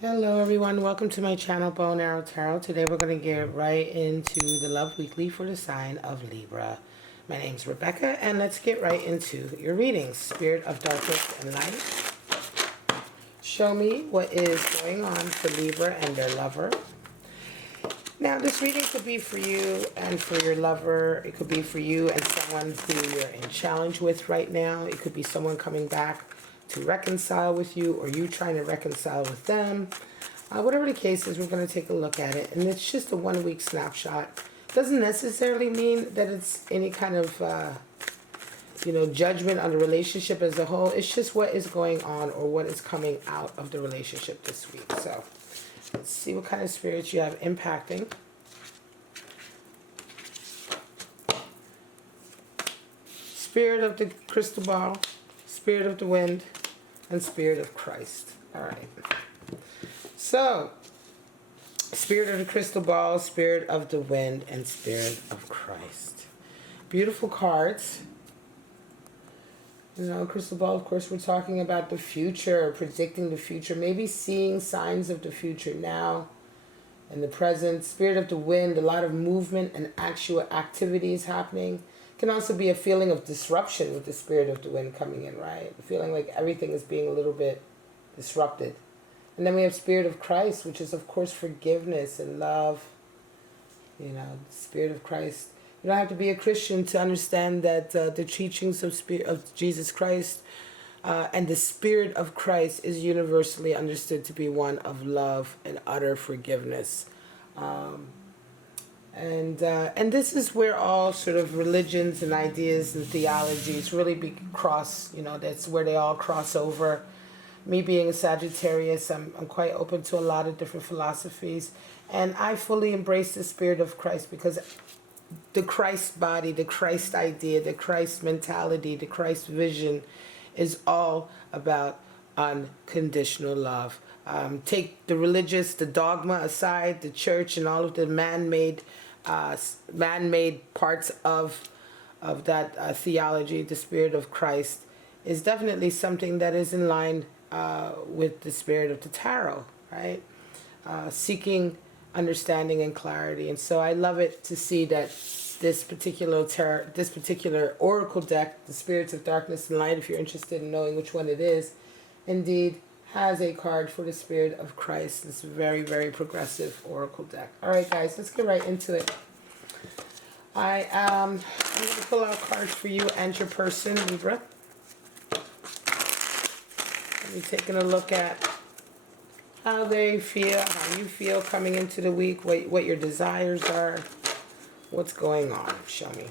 Hello everyone, welcome to my channel Bow and Arrow Tarot. Today we're going to get right into the Love Weekly for the sign of Libra. My name's Rebecca and let's get right into your readings. Spirit of darkness and light. Show me what is going on for Libra and their lover. Now this reading could be for you and for your lover. It could be for you and someone who you're in challenge with right now. It could be someone coming back to reconcile with you, or you trying to reconcile with them. Whatever the case is, we're going to take a look at it. And it's just a 1 week snapshot. Doesn't necessarily mean that it's any kind of, judgment on the relationship as a whole. It's just what is going on or what is coming out of the relationship this week. So let's see what kind of spirits you have impacting. Spirit of the crystal ball, Spirit of the wind, and Spirit of Christ. All right. So, Spirit of the crystal ball, Spirit of the wind, and Spirit of Christ. Beautiful cards. You know, crystal ball, of course, we're talking about the future, predicting the future, maybe seeing signs of the future now in the present. Spirit of the wind, a lot of movement and actual activities happening. Can also be a feeling of disruption with the Spirit of the wind coming in, right? Feeling like everything is being a little bit disrupted. And then we have Spirit of Christ, which is, of course, forgiveness and love. You know, the Spirit of Christ. You don't have to be a Christian to understand that the teachings of Jesus Christ and the Spirit of Christ is universally understood to be one of love and utter forgiveness. And this is where all sort of religions and ideas and theologies really cross, that's where they all cross over. Me being a Sagittarius, I'm quite open to a lot of different philosophies. And I fully embrace the Spirit of Christ because the Christ body, the Christ idea, the Christ mentality, the Christ vision is all about unconditional love. Take the religious, the dogma aside, the church and all of the man-made parts of that theology. The Spirit of Christ is definitely something that is in line with the spirit of the tarot, right? Seeking understanding and clarity. And so I love it to see that this particular oracle deck, the Spirits of Darkness and Light, if you're interested in knowing which one it is, indeed has a card for the Spirit of Christ. This very, very progressive oracle deck. All right, guys, let's get right into it. I'm going to pull out cards for you and your person, Libra. We're taking a look at how they feel, how you feel coming into the week, what your desires are, what's going on. Show me.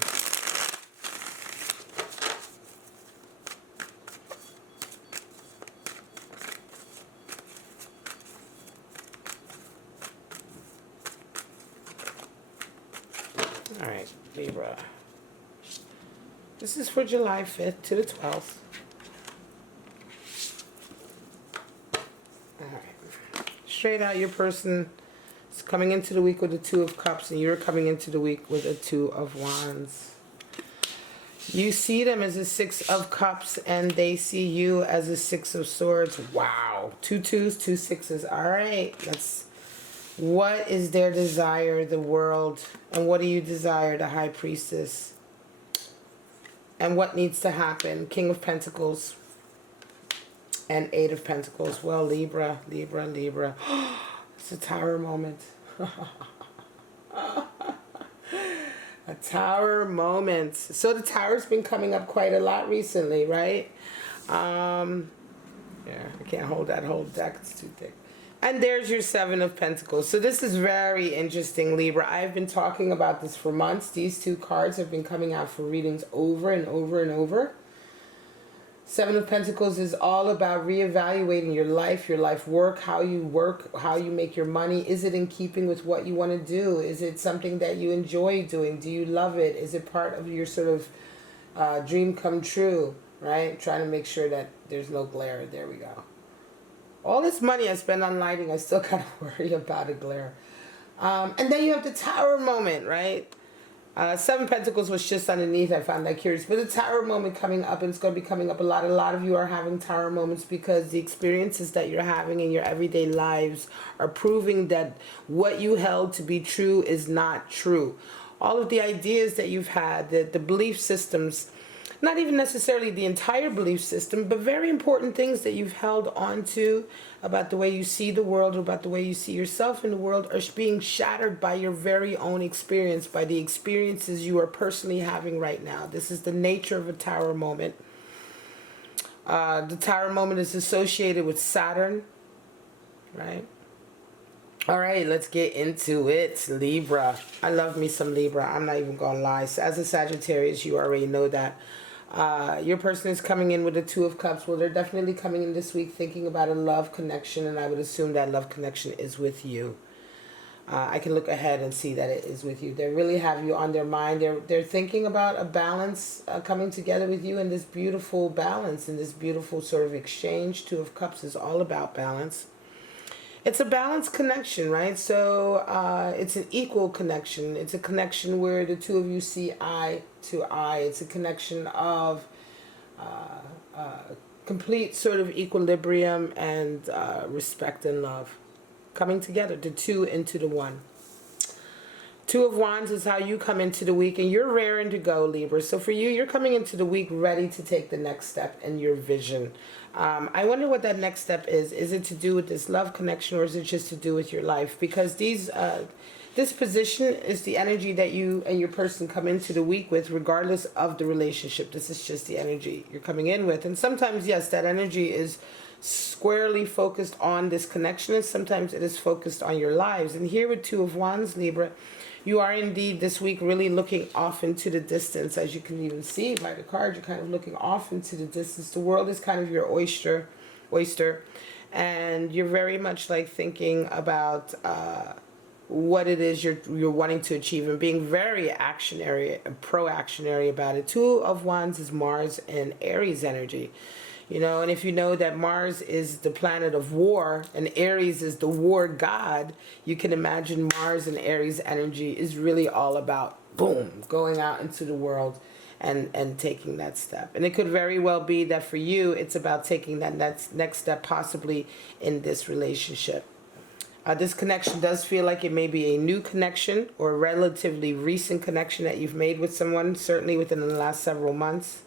All right, Libra. This is for July 5th to the 12th. All right. Straight out, your person is coming into the week with the Two of Cups, and you're coming into the week with a Two of Wands. You see them as a Six of Cups, and they see you as a Six of Swords. Wow. 2 twos, 2 sixes. All right. What is their desire, the world? And what do you desire, the High Priestess? And what needs to happen? King of Pentacles and Eight of Pentacles. Well, Libra. It's a Tower moment. A Tower moment. So the Tower's been coming up quite a lot recently, right? Yeah, I can't hold that whole deck. It's too thick. And there's your Seven of Pentacles. So this is very interesting, Libra. I've been talking about this for months. These two cards have been coming out for readings over and over and over. Seven of Pentacles is all about reevaluating your life work, how you make your money. Is it in keeping with what you want to do? Is it something that you enjoy doing? Do you love it? Is it part of your sort of dream come true, right? Trying to make sure that there's no glare. There we go. All this money I spend on lighting, I still kind of worry about a glare. And then you have the Tower moment, right? Seven Pentacles was just underneath. I found that curious. But the Tower moment coming up, and it's going to be coming up a lot. A lot of you are having Tower moments because the experiences that you're having in your everyday lives are proving that what you held to be true is not true. All of the ideas that you've had, the belief systems, not even necessarily the entire belief system, but very important things that you've held on to about the way you see the world, or about the way you see yourself in the world, are being shattered by your very own experience, by the experiences you are personally having right now. This is the nature of a Tower moment. The Tower moment is associated with Saturn, right? All right, let's get into it. Libra. I love me some Libra. I'm not even going to lie. So as a Sagittarius, you already know that. Your person is coming in with the Two of Cups. Well, they're definitely coming in this week thinking about a love connection, and I would assume that love connection is with you. I can look ahead and see that it is with you. They really have you on their mind. They're thinking about a balance coming together with you, in this beautiful balance, in this beautiful sort of exchange. Two of Cups is all about balance. It's a balanced connection, right? So it's an equal connection. It's a connection where the two of you see eye to eye. It's a connection of complete sort of equilibrium and respect and love coming together, the two into the one. Two of Wands is how you come into the week, and you're raring to go, Libra. So for you, you're coming into the week ready to take the next step in your vision. I wonder what that next step is. Is it to do with this love connection, or is it just to do with your life? Because this position is the energy that you and your person come into the week with, regardless of the relationship. This is just the energy you're coming in with. And sometimes, yes, that energy is squarely focused on this connection, and sometimes it is focused on your lives. And here with Two of Wands, Libra, you are indeed this week really looking off into the distance. As you can even see by the card, you're kind of looking off into the distance. The world is kind of your oyster, and you're very much like thinking about what it is you're wanting to achieve, and being very actionary and pro-actionary about it. Two of Wands is Mars and Aries energy. You know, and if you know that Mars is the planet of war and Aries is the war god, you can imagine Mars and Aries energy is really all about, boom, going out into the world and taking that step. And it could very well be that for you, it's about taking that next step, possibly in this relationship. This connection does feel like it may be a new connection, or a relatively recent connection that you've made with someone, certainly within the last several months.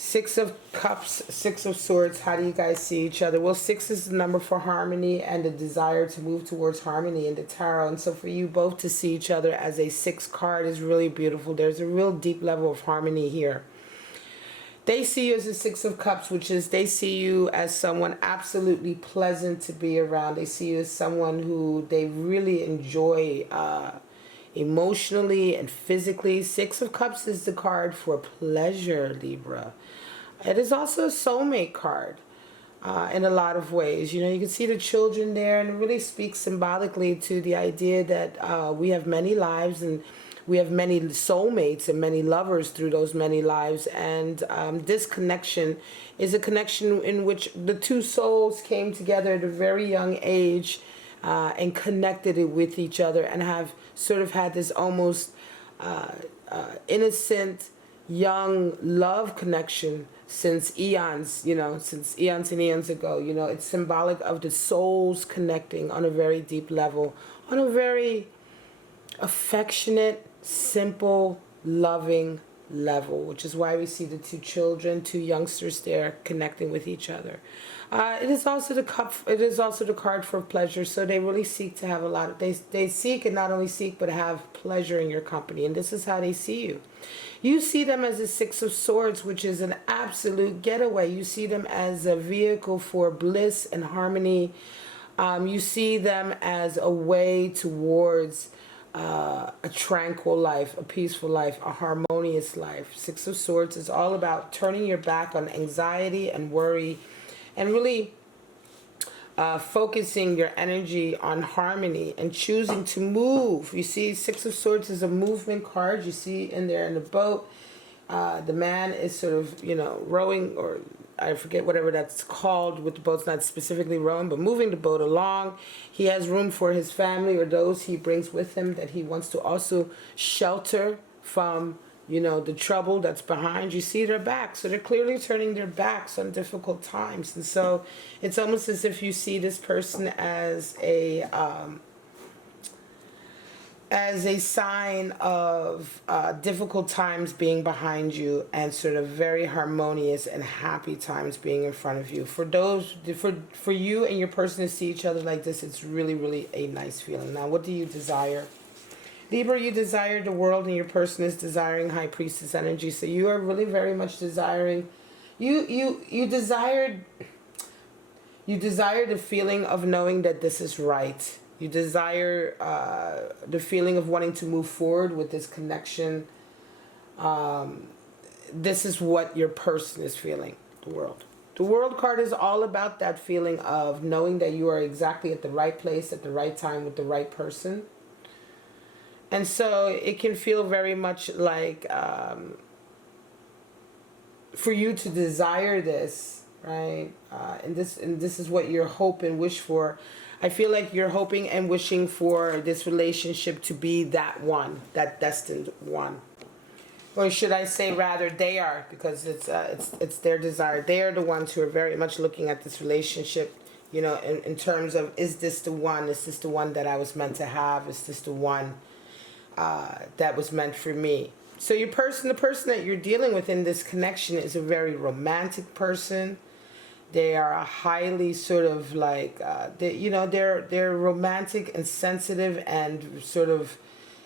Six of Cups, Six of Swords. How do you guys see each other? Well, 6 is the number for harmony and the desire to move towards harmony in the tarot. And so for you both to see each other as a 6 card is really beautiful. There's a real deep level of harmony here. They see you as a 6 of Cups, which is they see you as someone absolutely pleasant to be around. They see you as someone who they really enjoy emotionally and physically. 6 of Cups is the card for pleasure, Libra. It is also a soulmate card in a lot of ways. You know, you can see the children there, and it really speaks symbolically to the idea that we have many lives, and we have many soulmates and many lovers through those many lives. And this connection is a connection in which the two souls came together at a very young age and connected it with each other, and have sort of had this almost innocent, young love connection since eons, you know, since eons and eons ago. You know, it's symbolic of the souls connecting on a very deep level, on a very affectionate, simple, loving level, which is why we see the two children, two youngsters there connecting with each other. It is also the cup. It is also the card for pleasure. So they really seek to have a lot of. They seek, and not only seek, but have pleasure in your company. And this is how they see you. You see them as a 6 of Swords, which is an absolute getaway. You see them as a vehicle for bliss and harmony. You see them as a way towards a tranquil life, a peaceful life, a harmonious life. 6 of Swords is all about turning your back on anxiety and worry, and really focusing your energy on harmony and choosing to move. You see, 6 of Swords is a movement card. You see in there in the boat, the man is sort of, you know, rowing or I forget whatever that's called, with the boat's not specifically rowing, but moving the boat along. He has room for his family or those he brings with him that he wants to also shelter from, you know, the trouble that's behind. You see their backs, so they're clearly turning their backs on difficult times. And so it's almost as if you see this person as a sign of difficult times being behind you and sort of very harmonious and happy times being in front of you. For those, for you and your person to see each other like this, it's really, really a nice feeling. Now, what do you desire? Libra, you desire the world, and your person is desiring High Priestess energy. So you are really very much desiring, you desire the feeling of knowing that this is right. You desire the feeling of wanting to move forward with this connection. This is what your person is feeling, the world. The World card is all about that feeling of knowing that you are exactly at the right place at the right time with the right person. And so it can feel very much like for you to desire this, right? And this is what you hope and wish for. I feel like you're hoping and wishing for this relationship to be that one, that destined one. Or should I say rather they are, because it's their desire. They are the ones who are very much looking at this relationship, you know, in terms of, is this the one? Is this the one that I was meant to have? Is this the one that was meant for me? So your person, the person that you're dealing with in this connection, is a very romantic person. They are a highly sort of like, they're romantic and sensitive and sort of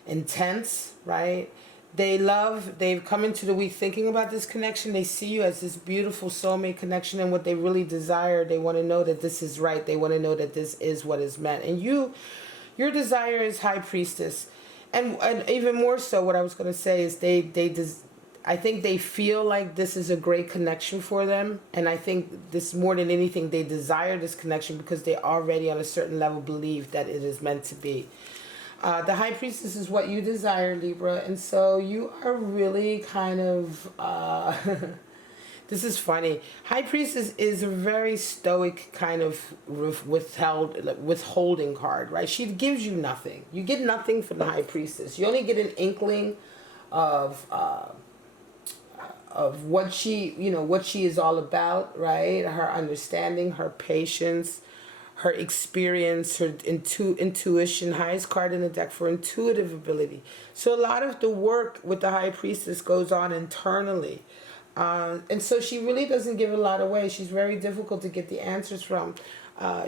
intense, right? They've come into the week thinking about this connection. They see you as this beautiful soulmate connection, and what they really desire, they want to know that this is right. They want to know that this is what is meant. And your desire is High Priestess. And even more so, what I was going to say is I think they feel like this is a great connection for them. And I think this, more than anything, they desire this connection because they already on a certain level believe that it is meant to be. The High Priestess is what you desire, Libra. And so you are really kind of, this is funny. High Priestess is a very stoic kind of withholding card, right? She gives you nothing. You get nothing from the High Priestess. You only get an inkling of what she, what she is all about, right? Her understanding, her patience, her experience, her intuition. Highest card in the deck for intuitive ability. So a lot of the work with the High Priestess goes on internally. And so she really doesn't give a lot away. She's very difficult to get the answers from.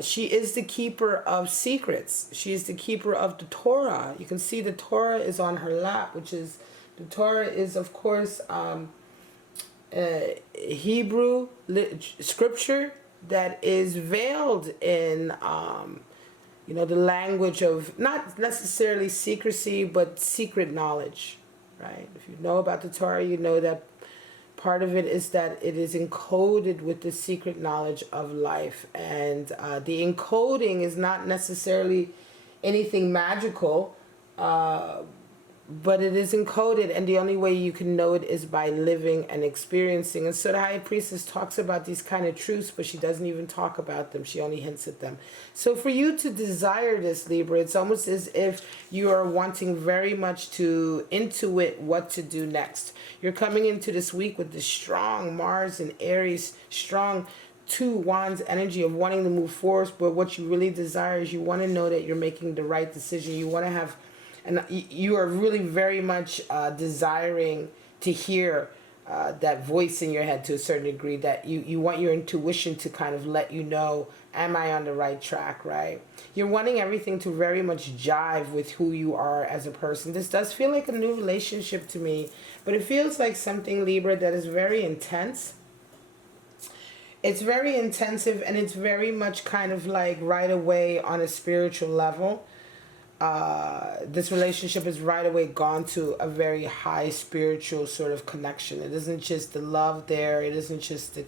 She is the keeper of secrets. She is the keeper of the Torah. You can see the Torah is on her lap, the Torah is, of course, Hebrew scripture that is veiled in, the language of not necessarily secrecy, but secret knowledge, right? If you know about the Torah, you know that part of it is that it is encoded with the secret knowledge of life. And the encoding is not necessarily anything magical, but it is encoded, and the only way you can know it is by living and experiencing. And so the High Priestess talks about these kind of truths, but she doesn't even talk about them. She only hints at them. So for you to desire this, Libra, it's almost as if you are wanting very much to intuit what to do next. You're coming into this week with this strong Mars and Aries, strong 2 wands energy of wanting to move forward, but what you really desire is you want to know that you're making the right decision. You want to have, and you are really very much desiring to hear that voice in your head to a certain degree, that you want your intuition to kind of let you know, am I on the right track, right? You're wanting everything to very much jive with who you are as a person. This does feel like a new relationship to me, but it feels like something, Libra, that is very intense. It's very intensive, and it's very much kind of like right away on a spiritual level. This relationship is right away gone to a very high spiritual sort of connection. It isn't just the love there. It isn't just the,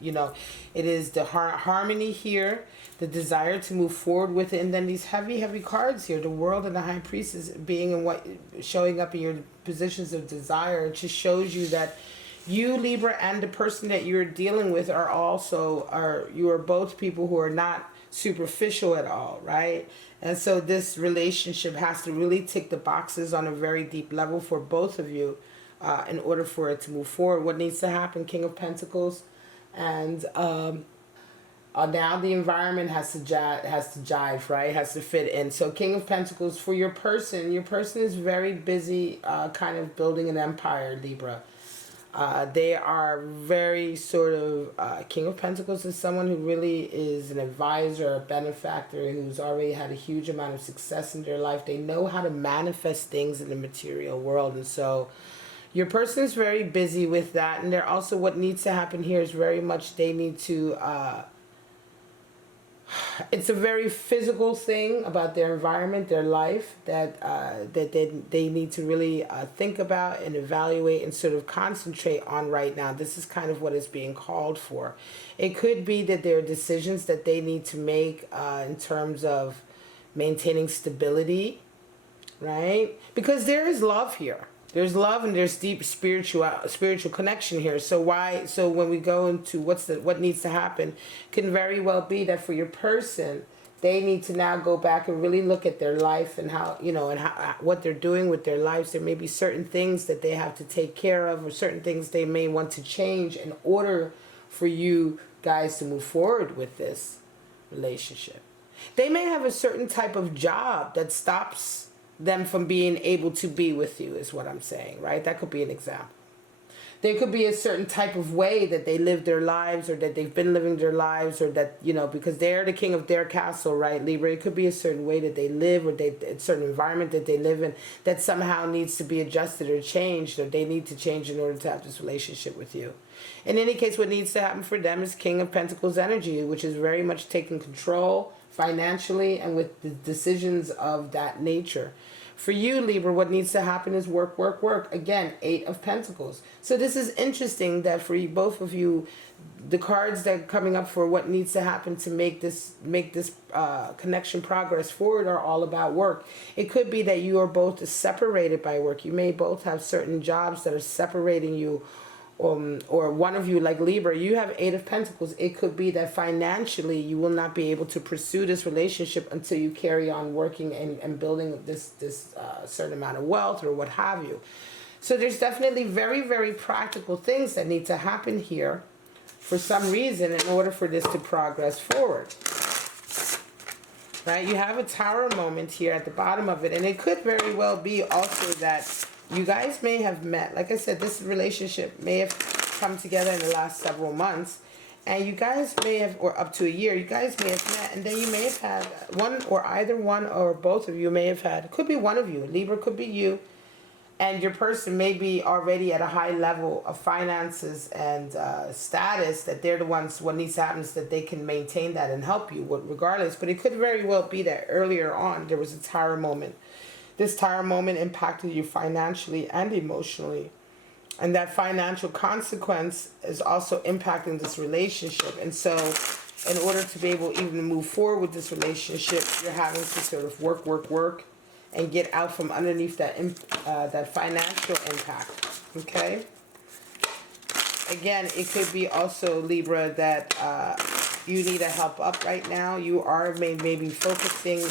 it is the harmony here, the desire to move forward with it. And then these heavy, heavy cards here, the World and the High Priestess being in showing up in your positions of desire. It just shows you that You, Libra, and the person that you're dealing with you are both people who are not superficial at all, right? And so this relationship has to really tick the boxes on a very deep level for both of you in order for it to move forward. What needs to happen? King of Pentacles. And now the environment has to jive, right? Has to fit in. So King of Pentacles for your person is very busy kind of building an empire, Libra. They are very sort of, King of Pentacles is someone who really is an advisor, a benefactor, who's already had a huge amount of success in their life. They know how to manifest things in the material world. And so your person is very busy with that. And they're also, what needs to happen here is very much they need to, it's a very physical thing about their environment, their life, that they need to really think about and evaluate and sort of concentrate on right now. This is kind of what is being called for. It could be that there are decisions that they need to make in terms of maintaining stability, right? Because there is love here. There's love and there's deep spiritual connection here. So when we go into what needs to happen, can very well be that for your person, they need to now go back and really look at their life and how, what they're doing with their lives. There may be certain things that they have to take care of, or certain things they may want to change in order for you guys to move forward with this relationship. They may have a certain type of job that stops them from being able to be with you, is what I'm saying, right? That could be an example. There could be a certain type of way that they live their lives, or that they've been living their lives, or that, because they're the king of their castle, right, Libra? It could be a certain way that they live, or a certain environment that they live in that somehow needs to be adjusted or changed, or they need to change in order to have this relationship with you. In any case, what needs to happen for them is King of Pentacles energy, which is very much taking control financially and with the decisions of that nature. For you, Libra, what needs to happen is work, work, work. Again, 8 of Pentacles. So this is interesting that for you, both of you, the cards that are coming up for what needs to happen to make this connection progress forward are all about work. It could be that you are both separated by work. You may both have certain jobs that are separating you. Or one of you, like Libra, you have 8 of Pentacles. It could be that financially you will not be able to pursue this relationship until you carry on working and building this certain amount of wealth or what have you. So there's definitely very, very practical things that need to happen here for some reason in order for this to progress forward. Right? You have a Tower moment here at the bottom of it, and it could very well be also that you guys may have met. Like I said, this relationship may have come together in the last several months, and you guys may have, or up to a year, you guys may have met, and then you may have had one, or either one or both of you may have had, it could be one of you, Libra, could be you, and your person may be already at a high level of finances and status, that they're the ones, what needs to happen is that they can maintain that and help you regardless. But it could very well be that earlier on there was a Tower moment. This Tower moment impacted you financially and emotionally. And that financial consequence is also impacting this relationship. And so in order to be able even to move forward with this relationship, you're having to sort of work, work, work and get out from underneath that financial impact. Okay? Again, it could be also, Libra, that you need a help up right now. You are maybe focusing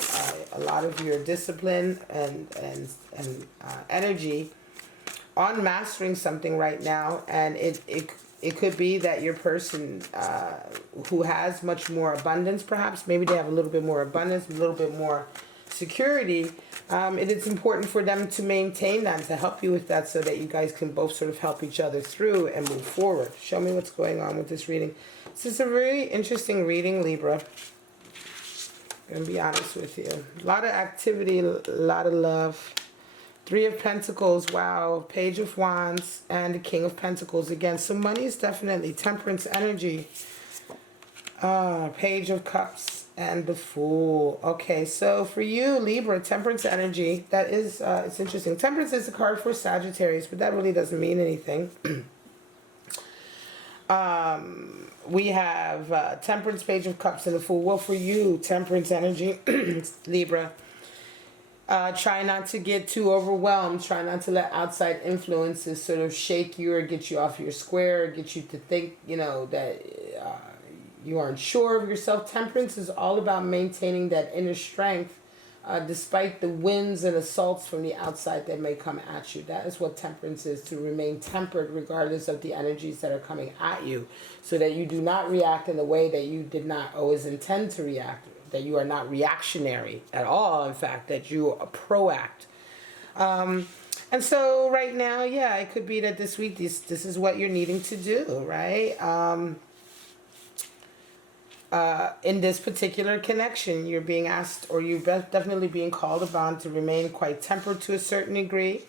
a lot of your discipline and energy on mastering something right now, and it could be that your person who has much more abundance, perhaps, maybe they have a little bit more abundance, a little bit more security, it is important for them to maintain that and to help you with that so that you guys can both sort of help each other through and move forward. Show me what's going on with this reading. This is a really interesting reading, Libra. I'm going to be honest with you. A lot of activity, a lot of love. 3 of Pentacles, wow. Page of Wands and the King of Pentacles again. So money is definitely Temperance energy. Page of Cups and the Fool. Okay, so for you, Libra, Temperance energy. That is, it's interesting. Temperance is a card for Sagittarius, but that really doesn't mean anything. We have Temperance, Page of Cups, and the Fool. Well, for you, Temperance energy, Libra, Try not to get too overwhelmed. Try not to let outside influences sort of shake you or get you off your square, or get you to think, that you aren't sure of yourself. Temperance is all about maintaining that inner strength despite the winds and assaults from the outside that may come at you. That is what temperance is, to remain tempered regardless of the energies that are coming at you, so that you do not react in the way that you did not always intend to react, that you are not reactionary at all, in fact, that you proact. And so right now, yeah, it could be that this week, this is what you're needing to do, right? In this particular connection, you're being asked, or you're definitely being called upon to remain quite tempered to a certain degree.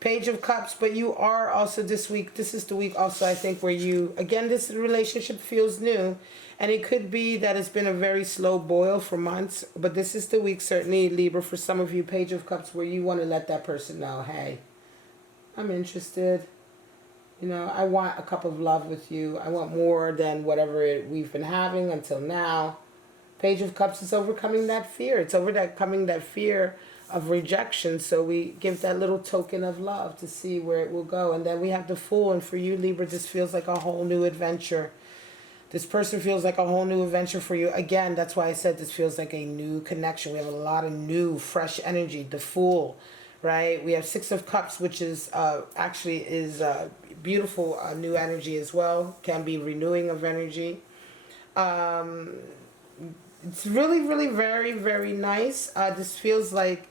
Page of Cups, but you are also this week, this is the week also, I think, where you, again, this relationship feels new, and it could be that it's been a very slow boil for months, but this is the week, certainly, Libra, for some of you, Page of Cups, where you want to let that person know, hey, I'm interested. I want a cup of love with you. I want more than whatever we've been having until now. Page of Cups is overcoming that fear. It's overcoming that fear of rejection. So we give that little token of love to see where it will go. And then we have the Fool. And for you, Libra, this feels like a whole new adventure. This person feels like a whole new adventure for you. Again, that's why I said this feels like a new connection. We have a lot of new, fresh energy. The Fool, right? We have Six of Cups, which is actually is beautiful new energy as well. Can be renewing of energy. It's really, really very, very nice. This feels like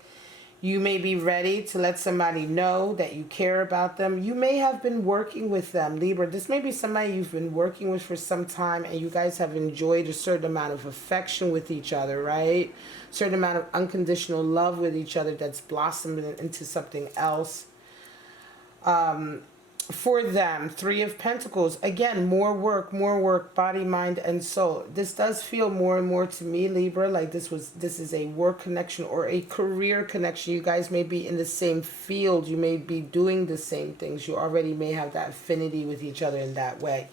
you may be ready to let somebody know that you care about them. You may have been working with them, Libra. This may be somebody you've been working with for some time, and you guys have enjoyed a certain amount of affection with each other, right? Certain amount of unconditional love with each other that's blossomed into something else. For them, Three of Pentacles, again, more work, body, mind, and soul. This does feel more and more to me, Libra, like this is a work connection or a career connection. You guys may be in the same field. You may be doing the same things. You already may have that affinity with each other in that way.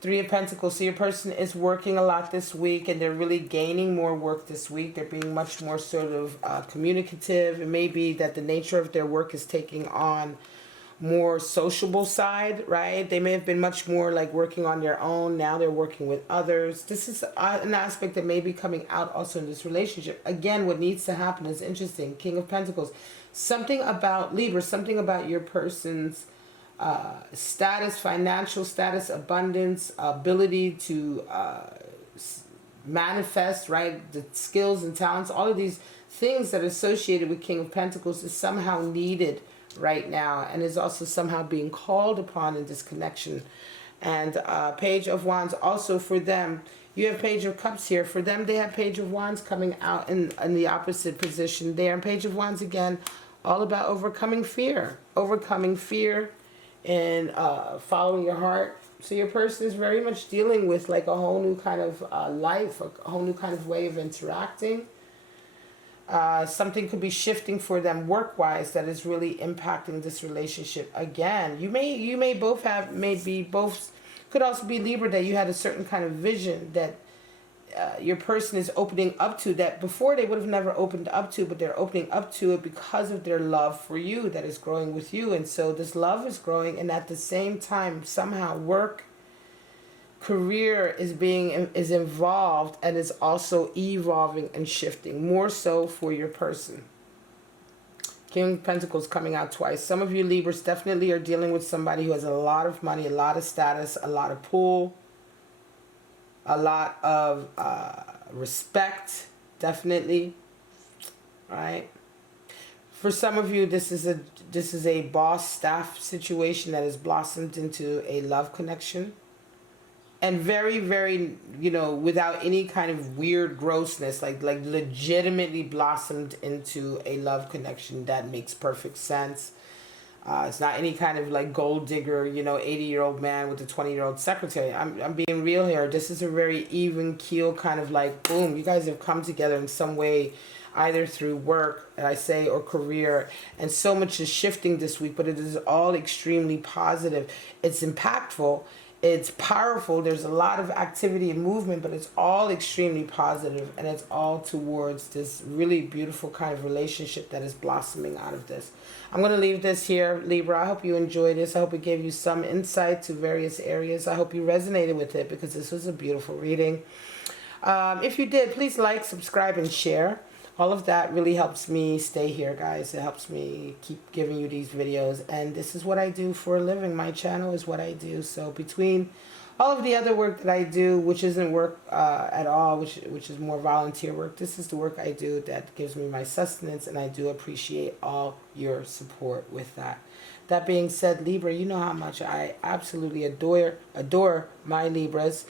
Three of Pentacles. So your person is working a lot this week, and they're really gaining more work this week. They're being much more sort of communicative. It may be that the nature of their work is taking on more sociable side, right? They may have been much more like working on their own. Now they're working with others. This is an aspect that may be coming out also in this relationship. Again, what needs to happen is interesting. King of Pentacles. Something about Libra, something about your person's status, financial status, abundance, ability to manifest, right? The skills and talents, all of these things that are associated with King of Pentacles is somehow needed right now, and is also somehow being called upon in this connection. And Page of Wands also for them. You have Page of Cups here. For them, they have Page of Wands coming out in the opposite position there. And Page of Wands, again, all about overcoming fear. Overcoming fear and following your heart. So your person is very much dealing with like a whole new kind of life, a whole new kind of way of interacting. Something could be shifting for them work-wise that is really impacting this relationship. Again, you may both have, maybe both, could also be Libra, that you had a certain kind of vision that your person is opening up to, that before they would have never opened up to, but they're opening up to it because of their love for you that is growing with you. And so this love is growing, and at the same time, somehow work, career is involved and is also evolving and shifting, more so for your person. King of Pentacles coming out twice. Some of you Libras definitely are dealing with somebody who has a lot of money, a lot of status, a lot of pull, a lot of respect, definitely, right? For some of you, this is a boss staff situation that has blossomed into a love connection. And very, very, without any kind of weird grossness, like legitimately blossomed into a love connection that makes perfect sense. It's not any kind of like gold digger, 80-year-old man with a 20-year-old secretary. I'm being real here. This is a very even keel kind of like, boom, you guys have come together in some way, either through work, or career. And so much is shifting this week, but it is all extremely positive. It's impactful. it's powerful. There's a lot of activity and movement, but it's all extremely positive, and it's all towards this really beautiful kind of relationship that is blossoming out of this. I'm going to leave this here, Libra. I hope you enjoyed this. I hope it gave you some insight to various areas. I hope you resonated with it, because this was a beautiful reading. If you did, please like, subscribe, and share. All of that really helps me stay here, guys. It helps me keep giving you these videos. And this is what I do for a living. My channel is what I do. So between all of the other work that I do, which isn't work at all, which is more volunteer work, this is the work I do that gives me my sustenance. And I do appreciate all your support with that. That being said, Libra, you know how much I absolutely adore my Libras.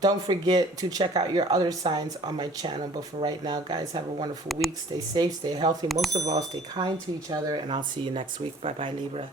Don't forget to check out your other signs on my channel. But for right now, guys, have a wonderful week. Stay safe, stay healthy. Most of all, stay kind to each other. And I'll see you next week. Bye-bye, Libra.